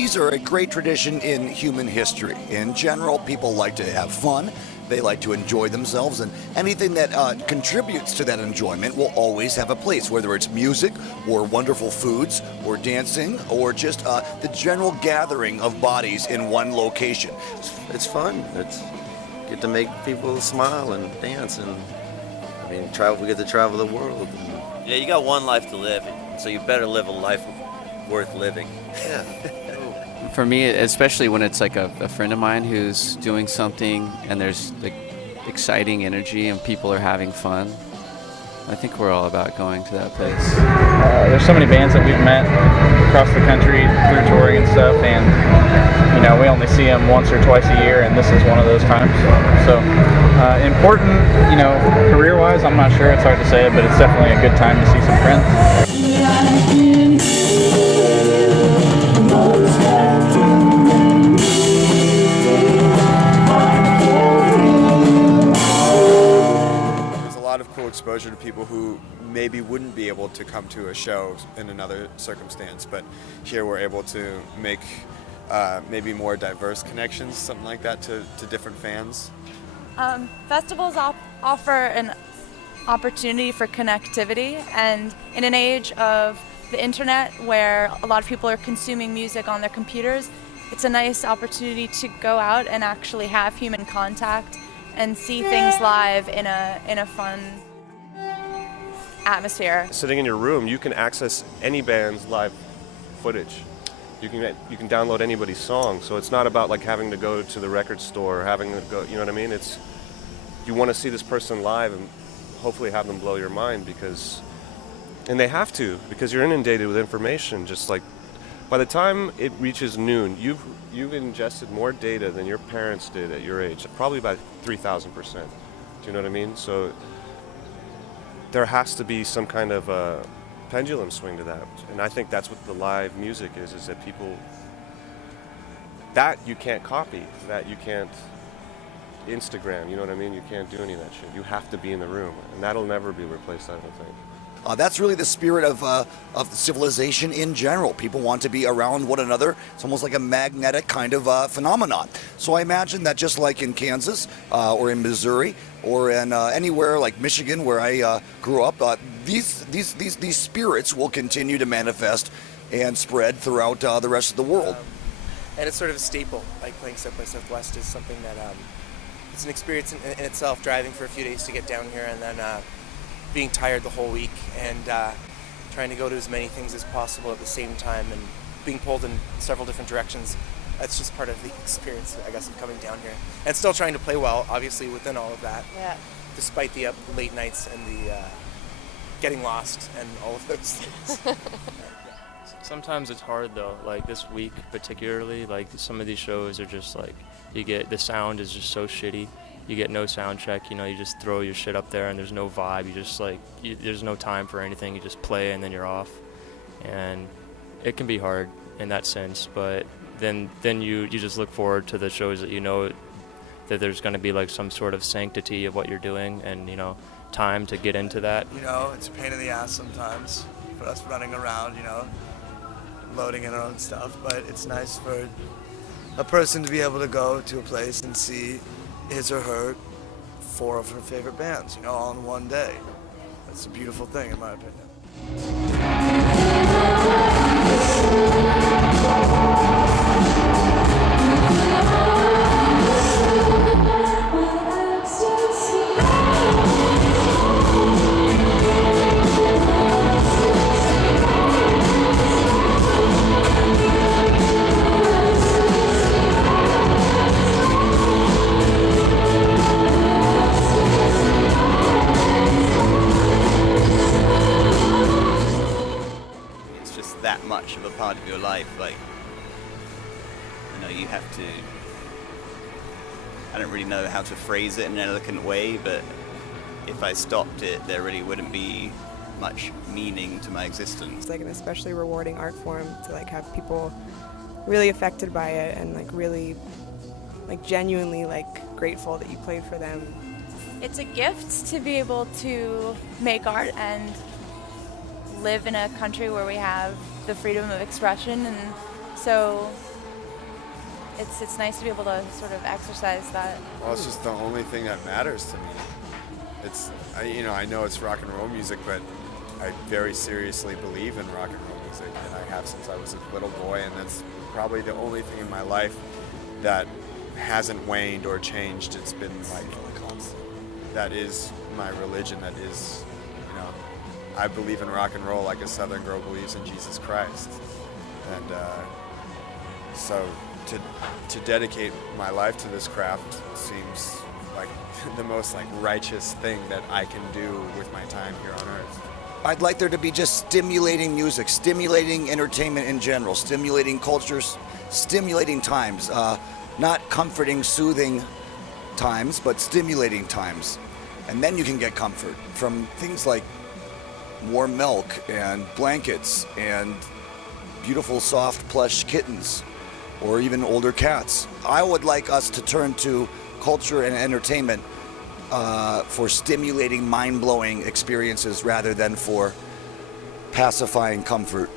Parties are a great tradition in human history. In general, people like to have fun. They like to enjoy themselves, and anything that contributes to that enjoyment will always have a place, whether it's music or wonderful foods or dancing or just the general gathering of bodies in one location. It's fun. It's get to make people smile and dance, and I mean, we get to travel the world. Yeah, you got one life to live, so you better live a life worth living. Yeah. For me, especially when it's like a friend of mine who's doing something and there's like exciting energy and people are having fun, I think we're all about going to that place. There's so many bands that we've met across the country through touring and stuff, and you know, we only see them once or twice a year, and this is one of those times. So important, you know, career-wise, I'm not sure. It's hard to say, but it's definitely a good time to see some friends. Of cool exposure to people who maybe wouldn't be able to come to a show in another circumstance, but here we're able to make maybe more diverse connections, something like that, to different fans. Festivals offer an opportunity for connectivity, and in an age of the internet where a lot of people are consuming music on their computers, it's a nice opportunity to go out and actually have human contact and see things live in a fun atmosphere. Sitting in your room, you can access any band's live footage. You can download anybody's song, so it's not about like having to go to the record store or having to go, you know what I mean? It's, you want to see this person live and hopefully have them blow your mind, and they have to, because you're inundated with information. Just like by the time it reaches noon, you've ingested more data than your parents did at your age, probably about 3,000%. Do you know what I mean? So there has to be some kind of a pendulum swing to that, and I think that's what the live music is that people, that you can't copy, that you can't Instagram, you know what I mean? You can't do any of that shit. You have to be in the room, and that'll never be replaced, I don't think. That's really the spirit of civilization in general. People want to be around one another. It's almost like a magnetic kind of phenomenon. So I imagine that just like in Kansas or in Missouri or in anywhere like Michigan where I grew up, these spirits will continue to manifest and spread throughout the rest of the world. And it's sort of a staple, like playing South by Southwest is something that it's an experience in itself, driving for a few days to get down here and then being tired the whole week and trying to go to as many things as possible at the same time and being pulled in several different directions. That's just part of the experience, I guess, of coming down here. And still trying to play well, obviously, within all of that. Yeah. Despite the late nights and the getting lost and all of those things. Sometimes it's hard though, like this week particularly, like some of these shows are just like, the sound is just so shitty. You get no sound check, you know, you just throw your shit up there and there's no vibe. You just like, there's no time for anything. You just play and then you're off. And it can be hard in that sense, but then you just look forward to the shows that you know that there's going to be like some sort of sanctity of what you're doing and, you know, time to get into that. You know, it's a pain in the ass sometimes for us running around, you know, loading in our own stuff, but it's nice for a person to be able to go to a place and see his or her 4 of her favorite bands, you know, all in one day. That's a beautiful thing, in my opinion. That much of a part of your life, like, you know, you have to, I don't really know how to phrase it in an elegant way, but if I stopped it, there really wouldn't be much meaning to my existence. It's like an especially rewarding art form to like have people really affected by it and like really like genuinely like grateful that you played for them. It's a gift to be able to make art and live in a country where we have the freedom of expression, and so it's nice to be able to sort of exercise that. Well, it's just the only thing that matters to me. I know it's rock and roll music, but I very seriously believe in rock and roll music, and I have since I was a little boy, and that's probably the only thing in my life that hasn't waned or changed. It's been like that is my religion. That is, I believe in rock and roll like a Southern girl believes in Jesus Christ, and so to dedicate my life to this craft seems like the most righteous thing that I can do with my time here on Earth. I'd like there to be just stimulating music, stimulating entertainment in general, stimulating cultures, stimulating times, not comforting, soothing times, but stimulating times. And then you can get comfort from things like warm milk and blankets and beautiful soft plush kittens or even older cats. I would like us to turn to culture and entertainment for stimulating, mind-blowing experiences rather than for pacifying comfort.